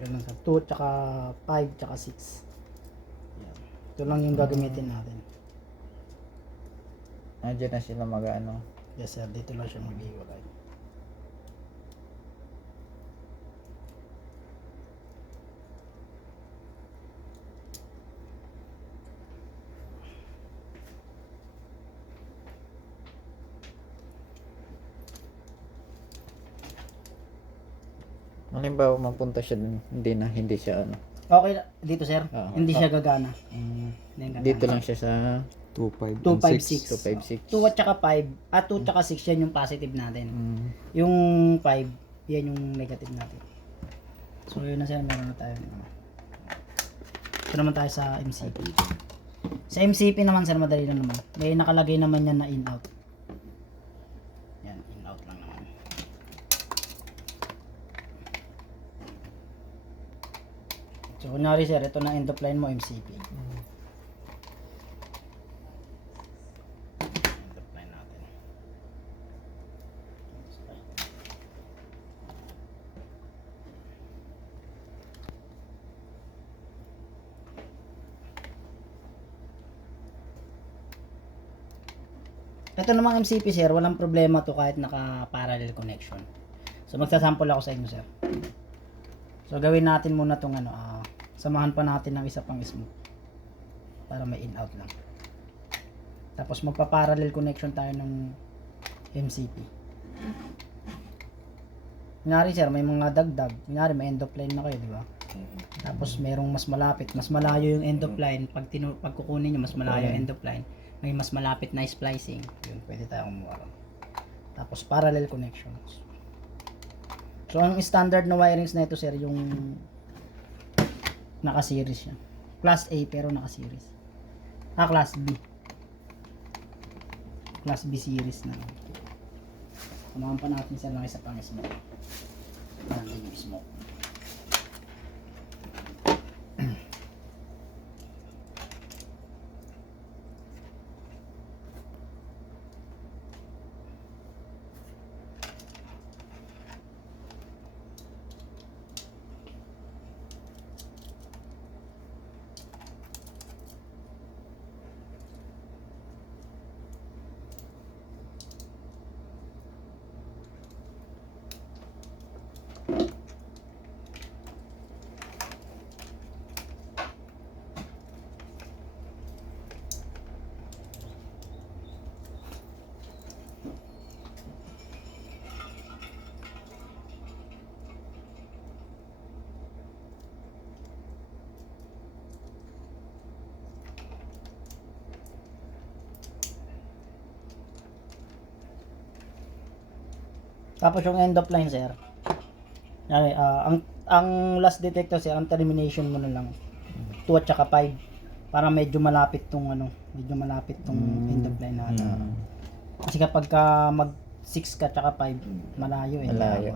Ganun sa 2, tsaka 5, tsaka 6. Yan. Ito lang yung gagamitin natin. Nandiyan na sila mag-ano. Yes sir, dito lang siya mag-iwalay. Halimbawa mapunta siya dun, hindi siya ano. Okay na, dito sir, Oo. hindi siya gagana. Hindi gagana. Dito lang siya sa 2, 5, 2, 5, 6. 6. 256. 2 at saka 5. 2 tsaka 6 yan yung positive natin. Yung 5, yan yung negative natin. So yun na sir, meron na tayo. Ito naman tayo sa MCP. Sa MCP naman sir, madali lang naman. May nakalagay naman yan na in-out. Yan, in-out lang naman. So kunyari sir, ito na end of line mo MCP. End of line natin. Ito namang MCP sir, walang problema to kahit naka-parallel connection. So magsasample ako sa inyo sir. So gawin natin muna tong ano, samahan pa natin ng isa pang smoke para may in out lang. Tapos magpa-parallel connection tayo ng MCP. Kunyari sir, may mga dagdag. Kunyari may end of line na kayo, di ba? Tapos merong mas malapit, mas malayo yung end of line. Pag kukunin nyo, mas malayo yung end of line. May mas malapit na splicing. Yun, pwede tayo kumuha. Tapos parallel connections. So ang standard na wirings na ito sir, yung naka-series siya. Class A pero naka-series. Class B. Class B series na. Kumahan pa natin sir ng isa pang smoke. Natin yung smoke. Tapos yung end of line sir. Okay, ang last detector sir, ang termination mo na lang 2 at saka 5 para medyo malapit tong ano, medyo malapit tong end of line natin. Kasi kapag ka mag 6 ka tsaka 5, malayo eh. Malayo.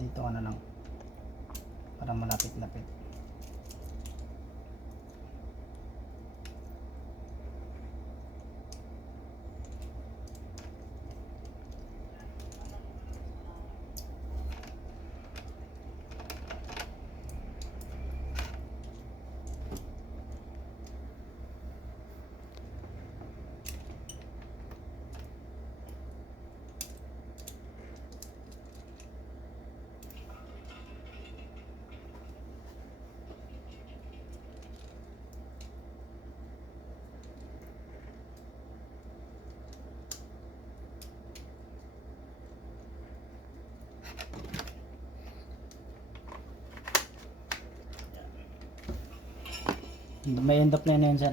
Dito ka na lang. Para malapit-lapit. May end of line na yun sir.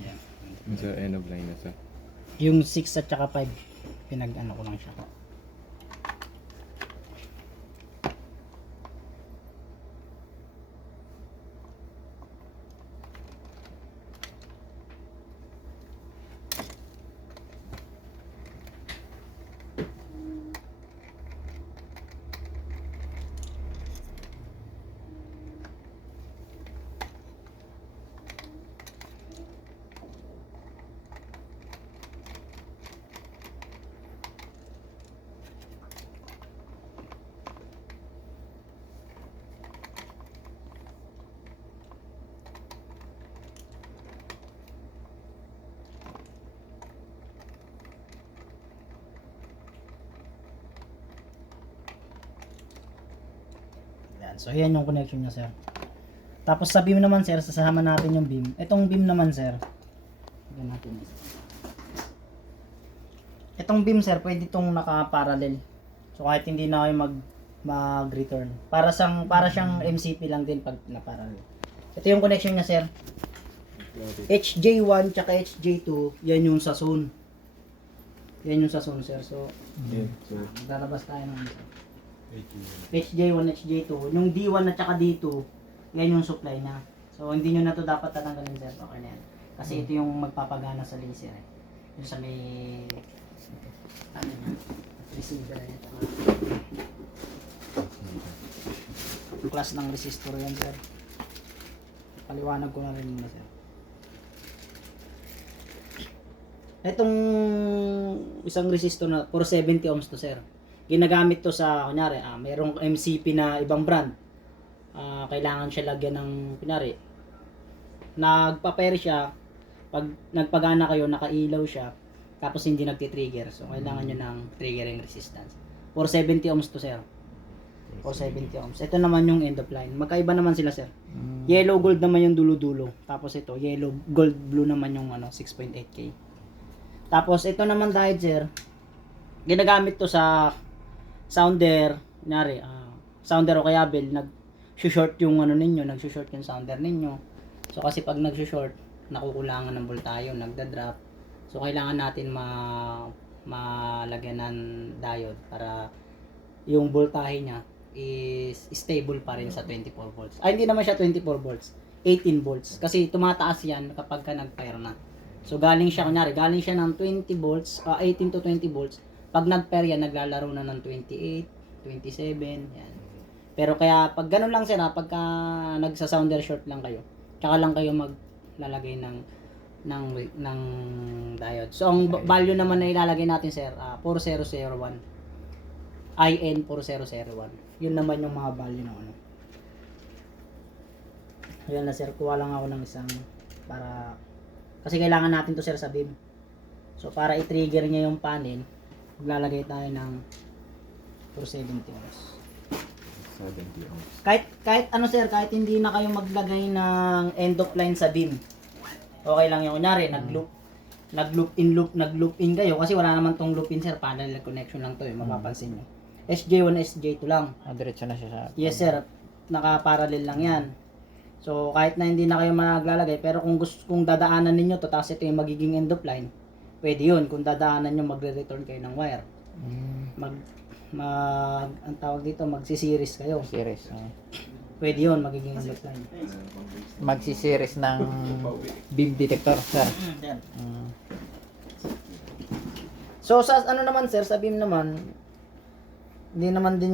Yan. So, end of line na sir. Yung 6 at saka 5, pinag-ano ko lang siya. Yan. So, ayan yung connection niya, sir. Tapos sa beam naman, sir, sasama natin yung beam. Itong beam naman, sir. Tignan natin. Itong beam, sir, pwede itong naka-parallel. So, kahit hindi na kayo mag-return. Para siyang MCP lang din pag na-parallel. Ito yung connection niya, sir. HJ1 tsaka HJ2, yan yung sa zone. Yan yung sa zone, sir. So, lalabas tayo ng HJ1, HJ2. Yung D1 at saka D2, yan yung supply na. So, hindi nyo na to dapat tatanggalin, sir. Okay na yan. Kasi ito yung magpapagana sa laser. Yung sa may ano yan, receiver yan. Class ng resistor yan, sir. Paliwanag ko na rin muna, sir. Itong isang resistor na 470 ohms to, sir. Ginagamit to sa, kunyari, mayroong MCP na ibang brand. Kailangan siya lagyan ng, kunyari, nagpa-pair siya, pag nagpagana kayo, nakailaw siya, tapos hindi nagti-trigger. So, kailangan nyo ng triggering resistance. 470 ohms to, sir. 470 ohms. Ito naman yung end of line. Magkaiba naman sila, sir. Yellow gold naman yung dulo-dulo. Tapos ito, yellow gold blue naman yung 6.8K. Tapos ito naman dahil, sir, ginagamit to sa sounder, kunyari, sounder o kaya bell, nag-short yung ninyo, nag-short yung sounder ninyo. So kasi pag nag-short, nakukulangan ng voltayo, nagda-drop. So kailangan natin malagyan ng diode para yung voltahe niya is stable pa rin sa 24 volts. Ay, hindi naman siya 24 volts, 18 volts. Kasi tumataas yan kapag ka nag-pair na. So galing siya, kunyari, galing siya ng 20 volts, 18 to 20 volts. Pag nag-pair yan, naglalaro na ng 28, 27, yan. Pero kaya pag ganun lang sila, pagka nagsa-sounder short lang kayo, tsaka lang kayo maglalagay ng diode. So ang value naman na ilalagay natin, sir, 4001. IN 4001. Yun naman yung mga value na ano. Ayan na, sir, kuha lang ako ng isang para kasi kailangan natin to, sir, sa beam. So para i-trigger niya yung panel, maglalagay tayo ng 470 ohms. 70 ohms. Kahit ano, sir, kahit hindi na kayo maglagay ng end of line sa beam. Okay lang yung kunyari, nag-loop in kayo kasi wala naman tong loop in, sir, panel connection lang to, mapapansin niyo. SJ1, SJ2 lang. Diretso na siya sa... Yes, sir. Naka-parallel lang yan. So, kahit na hindi na kayo maglalagay, pero kung dadaanan ninyo to, tapos ito yung magiging end of line, pwede yun. Kung dadaanan nyo, magre-return kayo ng wire. Ang tawag dito, magsi-series kayo. Series. Pwede yun, magiging end of line. Magsi-series ng beam detector, sir. Yan. So, sa ano naman, sir, sa beam naman, hindi naman din,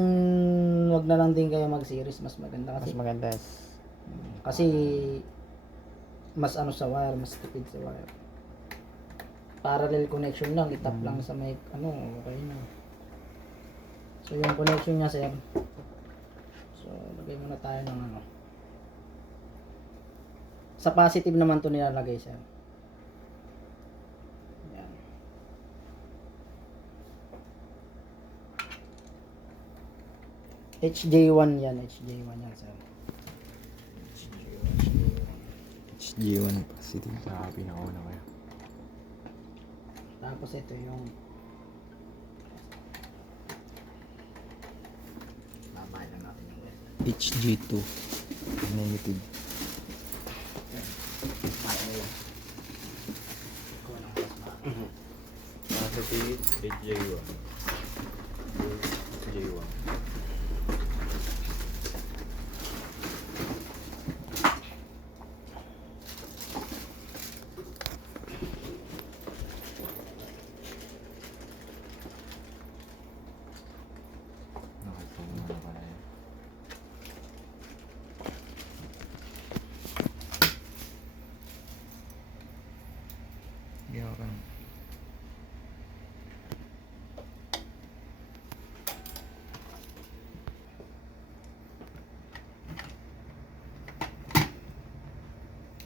wag na lang din kayo mag-series, mas maganda kasi. Mas maganda. Kasi mas ano sa wire, mas tipid sa wire. Parallel connection lang, itap lang sa may okay na. So yung connection niya, sir. So lagay muna tayo ng Sa positive naman to nilalagay, sir. Yan. HJ1 yan, HJ1 yan, sir. HG1 positive. Sa pinakauna kaya. Tapos ito yung babay lang natin yung HG2 negative. Positive HJ1. HJ1.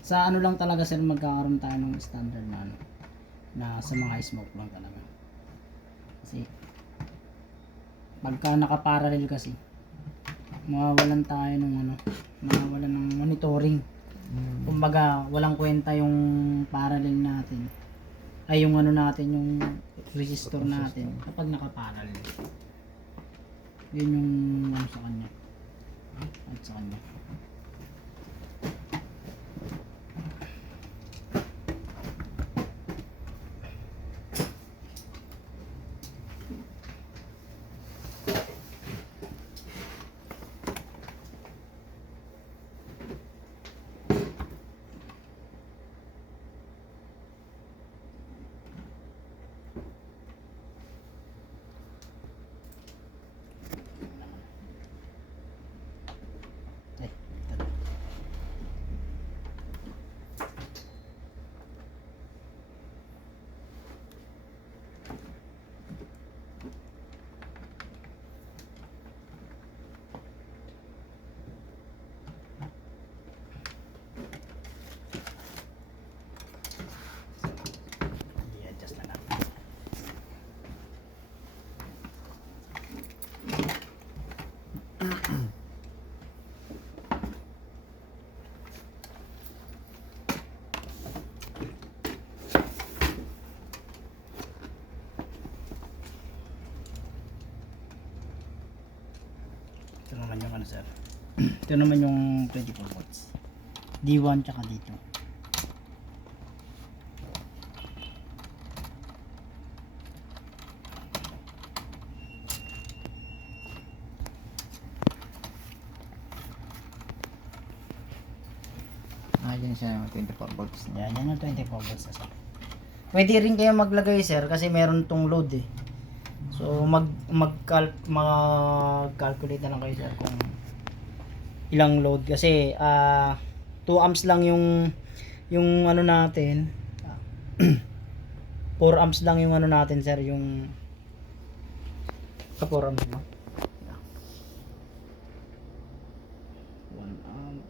sa ano lang talaga, sir, magkakaroon tayo ng standard na na sa mga smoke lang talaga. Kasi pagka nakaparallel kasi mawawalan tayo ng mawawalan ng monitoring. Kumbaga, walang kwenta yung parallel natin. Ay, yung natin, yung resistor natin kapag nakaparallel. Yun yung sa kanya. At sa kanya. Ay, ito na. I-adjust na lang. Ito naman yung sir. Ito naman yung 24 volts. D1 tsaka D2. Yan siya yung 24 volts niya. Yan yung 24 volts na sir. Pwede rin kayo maglagay sir kasi meron tong load eh. So mag-calculate na lang kayo sir kung ilang load kasi 2 amps lang yung natin. 4 amps lang yung natin sir, yung 4 amps lang. 1 amp.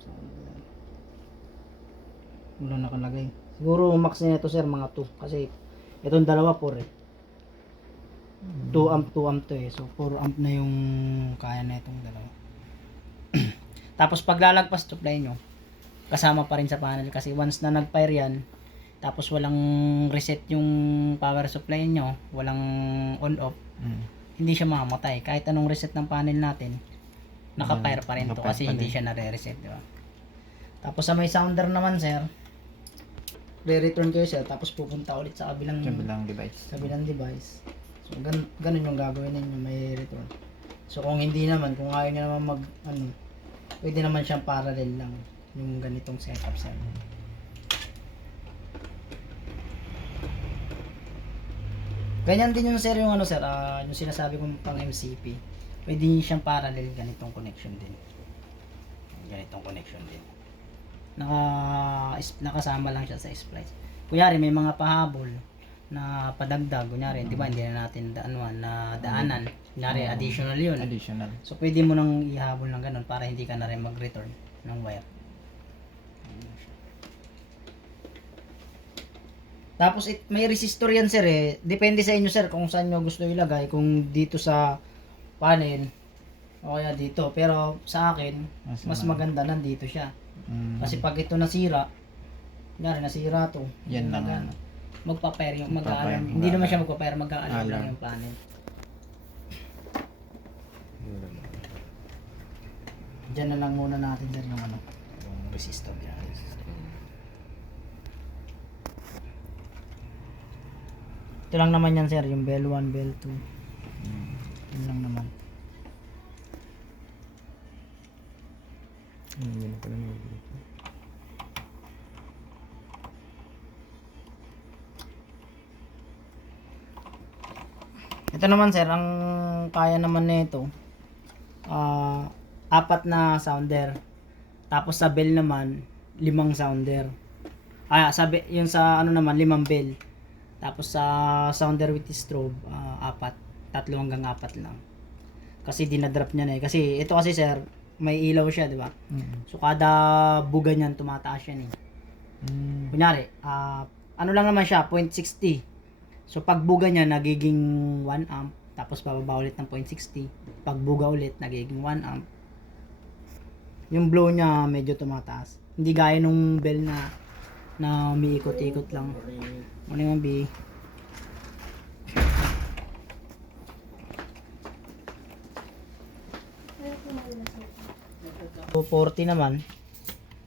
Wala nakalagay. Siguro max na ito sir mga 2 kasi itong dalawa 4 eh. 2 amp to eh. So 4 amp na yung kaya na itong dalawa. Tapos paglalagpas supply nyo, kasama pa rin sa panel kasi once na nag-fire yan, tapos walang reset yung power supply nyo, walang on off, hindi siya mamamatay. Kahit anong reset ng panel natin, naka-fire pa rin to kasi hindi siya nare-reset, di ba? Tapos sa may sounder naman sir, re-return kayo sir, tapos pupunta ulit sa kabilang device. device. So ganun yung gagawin ninyo, may return. So kung hindi naman, kung ayaw nyo naman pwede naman siyang parallel lang yung ganitong setup sir. Ganyan din yung sir yung sir, yung sinasabi kong pang MCP. Pwede siyang parallel ganitong connection din. Ganitong connection din. Nakasama lang siya sa splice. Kunyari may mga pahabol na padagdag, kunyari, di ba, hindi na natin daanan. Kunyari, additional yun. Additional. So, pwede mo nang ihabol ng ganun para hindi ka na rin mag-return ng wire. Tapos, may resistor yan, sir, eh. Depende sa inyo, sir, kung saan nyo gusto ilagay. Kung dito sa panel, o kaya dito. Pero, sa akin, mas maganda nandito siya. Kasi pag ito nasira, kunyari, nasira to. Yan lang yan. Magpa-pair yung Magpa-pair, hindi naman siya magpa-pair, mag-alarm lang Alarm. yung panel. Diyan na lang muna natin sir yung yung resistor niya. Ito lang naman yan sir, yung bell 1, bell 2. Yun lang naman. Yun pala mo. Ito naman sir, ang kaya naman nito, 4 na sounder. Tapos sa bell naman, 5 sounder. Sabi yung sa naman 5 bell. Tapos sa sounder with strobe, 4, 3 hanggang 4 lang. Kasi dinadrop niya na eh. Kasi ito kasi sir, may ilaw siya, di ba? So kada buga niyan tumataas yan eh. Kunyari, lang naman siya, 0.60. So pag buga niya nagiging 1 amp, tapos bababa ulit ng 0.60. Pag buga ulit nagiging 1 amp. yung blow niya medyo tumataas. Hindi gaya nung bell na umiikot-ikot lang. Ano yung B? So 40 naman.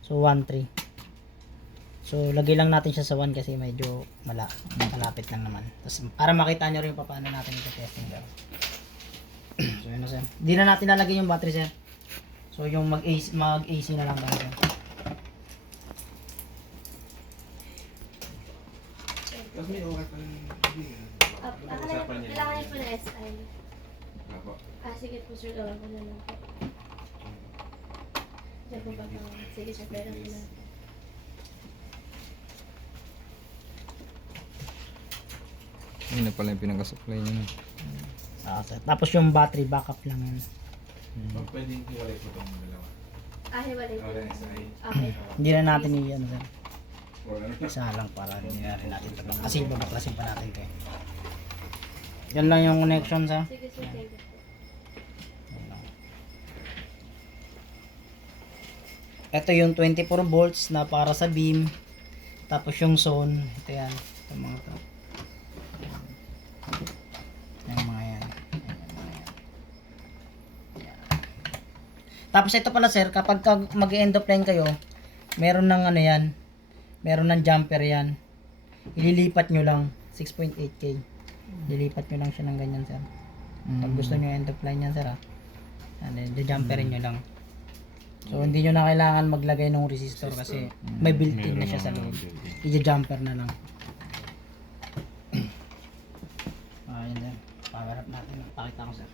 So 1.3. So lagay lang natin siya sa 1 kasi medyo malapit lang naman. Tapos para makita nyo rin paano natin ito testing daw. So yun na sir. Hindi na natin lalagay yung battery sir. So yung mag-AC na lang tayo sir. Kailangan niyo po na SI. Sige po sir, gawin ko na lang po. Diyan po ba ito? Sige sir, pera ko na. Yun na pala yung pinag-supply niya na. Sir. Tapos yung battery backup lang yun. Pwedeng hiwalay po itong dalawa. Hiwalay po. Wala SI. Okay. Hindi na natin i-ano sir. Or ano? Isa lang para hindi na rin natin ito. Kasi babaklasin pa natin ito eh. Yan lang yung connection sir. Sige sir, thank you po. Ito yung 24 volts na para sa beam. Tapos yung zone, ito yan. Ito mga to. Yung mga yan. Tapos ito pala sir, kapag mag-end of line kayo, meron ng ano yan. Meron ng jumper yan. Ililipat nyo lang 6.8K. Ililipat nyo lang siya ng ganyan sir. Pag gusto nyo end of line yan sir ha. Jumperin nyo lang. So hindi nyo na kailangan maglagay ng resistor kasi may built-in na siya sa loob. I-jumper na lang. Ayun sir. Power up natin. Pakita ko sir.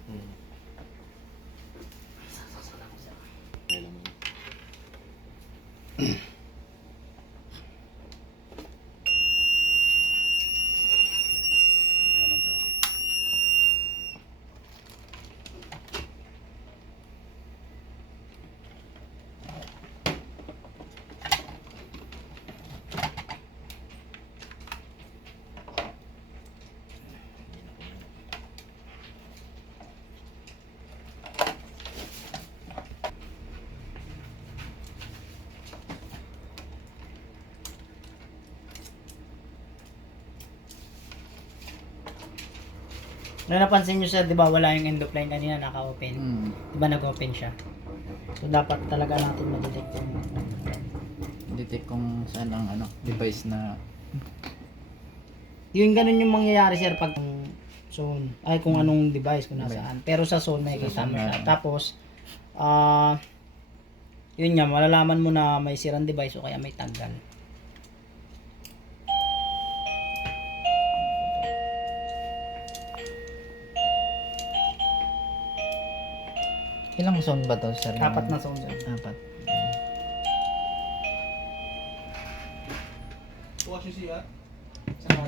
Na napansin nyo sir, di ba wala yung end of line kanina naka-open. Di ba nag-open siya? So dapat talaga natin ma-detect yung Detect kung saan ang ano, device na yung ganun yung mangyayari sir pag zone, ay kung anong device kung nasaan. Pero sa zone may kita mo siya. Tapos yun nga, malalaman mo na may sirang device o kaya may tanggal. ilang zone ba to sir? Apat na zone sir. Apat.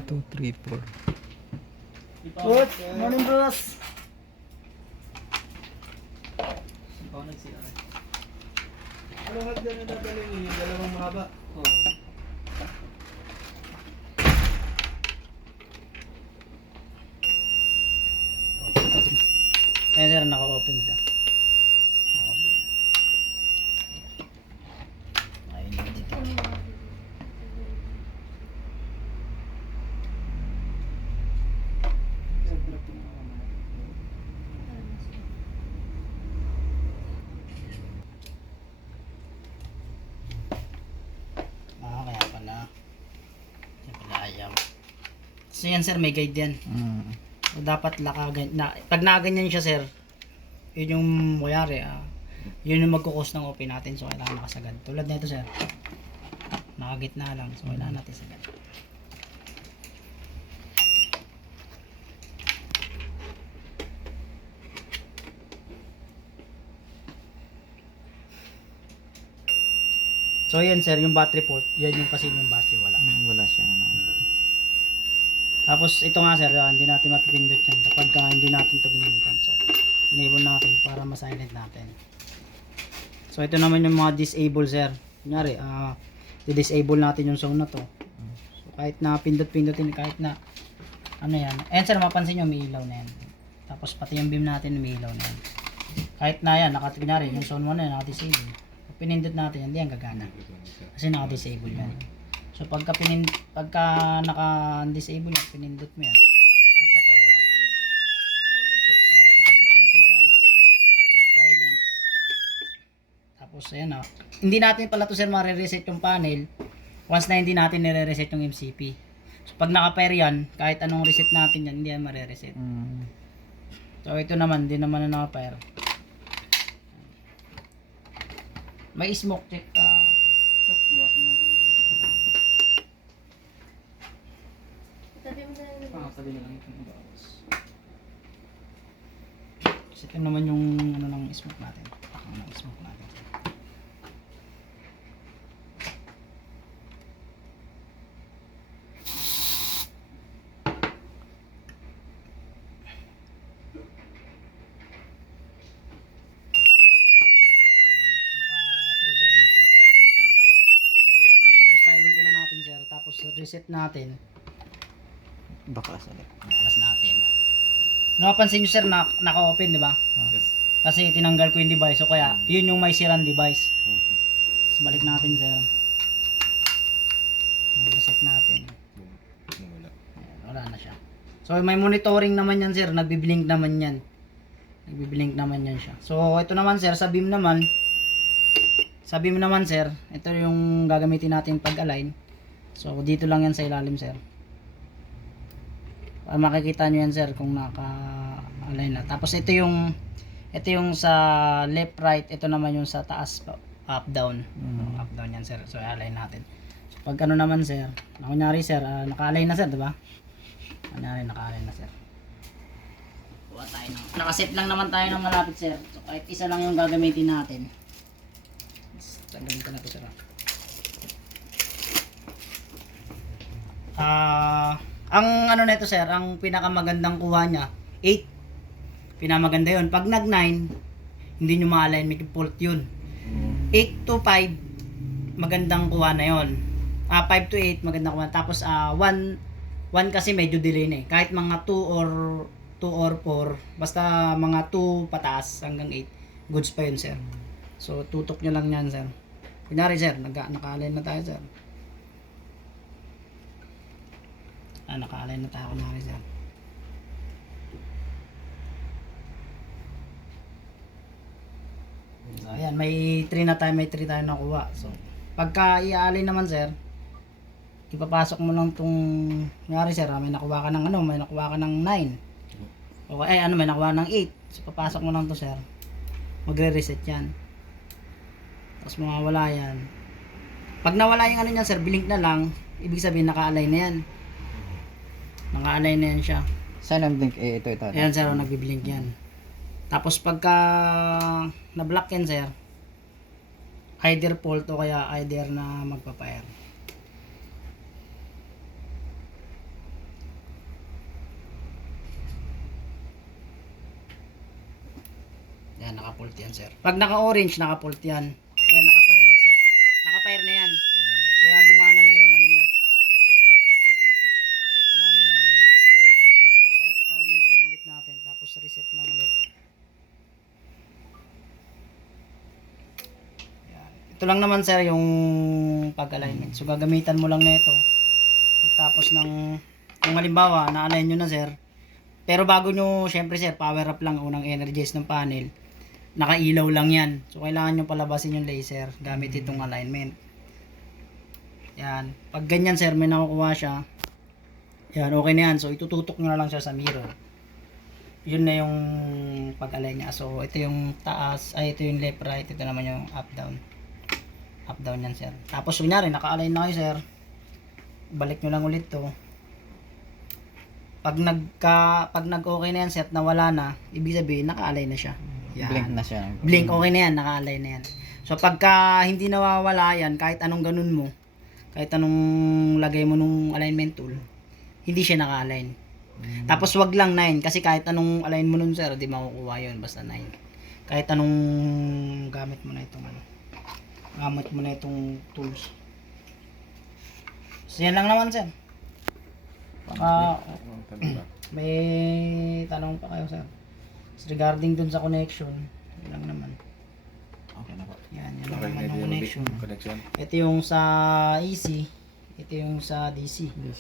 2, 3, 4. Good morning bros. Ano hagdan na dadalhin niyo? Yung dalawang mahaba? Ayan sir, naka-open siya. Naka-open. Ayun yun dito. Kaya pala. Kaya pala ayaw. So yan sir, may guide yan. So, dapat pag nakaganyan siya sir, yun yung mayari, yun yung magkukos ng open natin, so kailangan nakasagad. Tulad nito sir, nakagitna lang, so kailangan natin sagad. So yan sir, yung battery port, yan yung kasi yung battery wala. Wala siyang ano. Tapos ito nga sir, hindi natin mapipindot yan kapag hindi natin to ginamitan. So enable natin para ma-silent natin. So ito naman yung mga disable sir. Kunyari, i-disable natin yung zone na to. So kahit na pindot-pindotin, kahit na ano yan. Ayan sir, mapansin nyo, may ilaw na yan. Tapos pati yung beam natin, may ilaw na yan. Kahit na yan, kunyari, yung zone 1 na yan, naka-disable. pinindot natin yan, hindi yan gagana. Kasi naka-disable yan. So pagka naka-disable yan, pinindot mo yan, magpa-pair yan. Tapos reset natin sir. Silent. Tapos ayan o. Hindi natin pala to sir ma-reset yung panel once na hindi natin nire-reset yung MCP. So pag naka-pair yan, kahit anong reset natin yan, hindi yan ma-reset. So ito naman, hindi naman na naka-pair. May smoke check ka. Tabi mo na lang. Sabi na lang itong bawas. Kasi ito naman yung ano ng smoke natin. Pakang ng smoke natin. Naka-trigger na siya. Tapos silent na natin sir. Tapos reset natin. Baklas ulit. Naklas natin. Napapansin nyo sir na naka-open, di ba? Yes. Kasi tinanggal ko yung device. So kaya, yun yung may sirang device. Tapos balik natin sir. Reset natin. Ayan, wala na siya. So may monitoring naman yan sir. Nagbiblink naman yan. Nagbiblink naman yan siya. So ito naman sir, sa beam naman. Sa beam naman sir, ito yung gagamitin natin pag-align. So dito lang yan sa ilalim sir. Makikita nyo yan sir kung naka-align na. Tapos ito yung sa left right, ito naman yung sa taas up down. Up down yan sir. So i-align natin. So pag ano naman sir, kunyari sir, naka-align na sir, di ba? Kunyari naka-align na sir. Kuha tayo ng, nakaset lang naman tayo ng malapit sir. So kahit isa lang yung gagamitin natin. Tanggalin ko na ito sir. Ang ano na ito sir, ang pinakamagandang kuha niya, 8. Pinamaganda yun. Pag nag 9, hindi nyo ma-align, may fault yun. 8 to 5, magandang kuha na yun. 5 to 8, magandang kuha. Tapos 1 kasi medyo delay na eh. Kahit mga 2 or 4, basta mga 2 pataas hanggang 8, goods pa yun sir. So tutok nyo lang yan sir. Kunyari sir, naka-align na tayo sir. Naka-align na tayo kunyari sir. So ayan, may 3 na tayo, may 3 tayo nakuha. So pagka i-align naman sir, ipapasok mo lang tong, kunyari sir, may nakuha ka ng may nakuha ka ng 9. Okay, may nakuha ng 8. So papasok mo lang to sir. Magre-reset yan. Tapos mawawala yan. Pag nawala yung niyan sir, blink na lang, ibig sabihin naka-align na yan. Naka-align na yan siya. Saan ang blink? Ito. Ayan sir, nagbi-blink yan. Tapos pagka na-block yan sir, either fault o kaya either na magpa-fire. Yan, naka-fault yan sir. Pag naka-orange, naka-fault yan. Yan, naka-fire yan sir. Naka-fire na yan. Kaya gumana na yung ano niya. Gumana na yan. So, silent lang ulit natin. Tapos reset lang ulit. Yan. Ito lang naman sir yung pag-alignment. So, gagamitan mo lang na ito. Pagtapos ng, kung halimbawa, na-align nyo na sir. Pero bago nyo, syempre sir, power up lang unang energize ng panel. Nakailaw lang yan. So, kailangan nyo palabasin yung laser gamit itong alignment. Yan. Pag ganyan sir, may nakukuha siya. Yan, okay na yan. So, itututok nyo na lang siya sa mirror. Yun na yung pag-align niya. So, ito yung taas, ito yung left, right. Ito naman yung up, down. Up, down yan sir. Tapos, kunyari, naka-align na kayo sir. Balik nyo lang ulit to. Pag nag-okay na yan sir, nawala na, ibig sabihin, naka-align na siya. Yan. Blink na siya. Blink, okay na yan, naka-align na yan. So pagka hindi nawawala yan, kahit anong ganun mo, kahit anong lagay mo nung alignment tool, hindi siya naka-align. Tapos wag lang 9, kasi kahit anong align mo nun sir, di makukuha yun, basta 9. Kahit anong gamit mo na itong tools. So yan lang naman sir. Baka may tanong pa kayo sir. Regarding dun sa connection, yun lang naman. Okay na po. Yan. Ito Okay, naman ito yung yung connection. connection. Ito yung sa AC. Ito yung sa DC. Yan,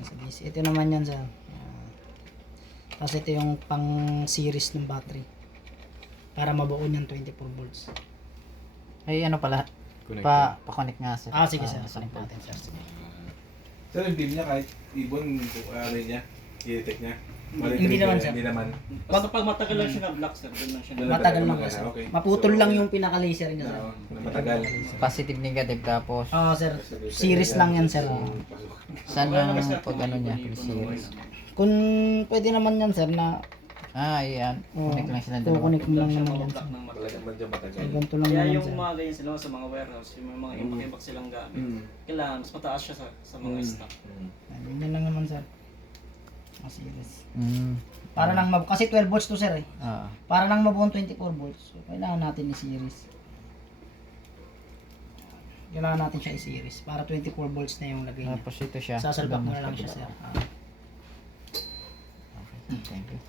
sa DC. Ito naman yan sir. Tapos ito yung pang series ng battery. Para mabuo niyan 24 volts. Ay, ano pala? Connect. Pa-connect nga sir. Sige sir. Ah, Connect natin sir. Sige. Sir, yung beam niya kahit ibon, ano niya, i-detect niya. Hindi naman, sir. Hindi naman. Basta pag matagal lang siya na-block sir, doon lang siya na Matagal lang Matagal kasi. okay. Maputol So, lang yung pinaka-laser niya sir. Oo, na matagal. Positive, negative, tapos Oo sir. Series lang yan sir. saan ang pag ano niya? Series. Kung pwede naman yan sir na Ayan. Connect lang sila dalawa. kukunik mo lang siya naman yan ma-block sir. ng matagal. Talagang medyo matagal. Ay, ganito lang Kaya naman yung sir. mga ganyan sila sa mga warehouse, yung mga impact-impact silang gamit, Mm. kailangan mas mataas siya sa mga stock. Mm. Ay, ganyan lang naman sir. Series. Mm. Para lang kasi 12 volts to sir eh. Ah. Para lang mabuong 24 volts. So kailangan natin i-series. Kailangan natin siya i-series para 24 volts na yung lagay niya. Tapos ito siya. Sasalbak mo Doon na lang sa siya sir. kabila. Okay. Thank you.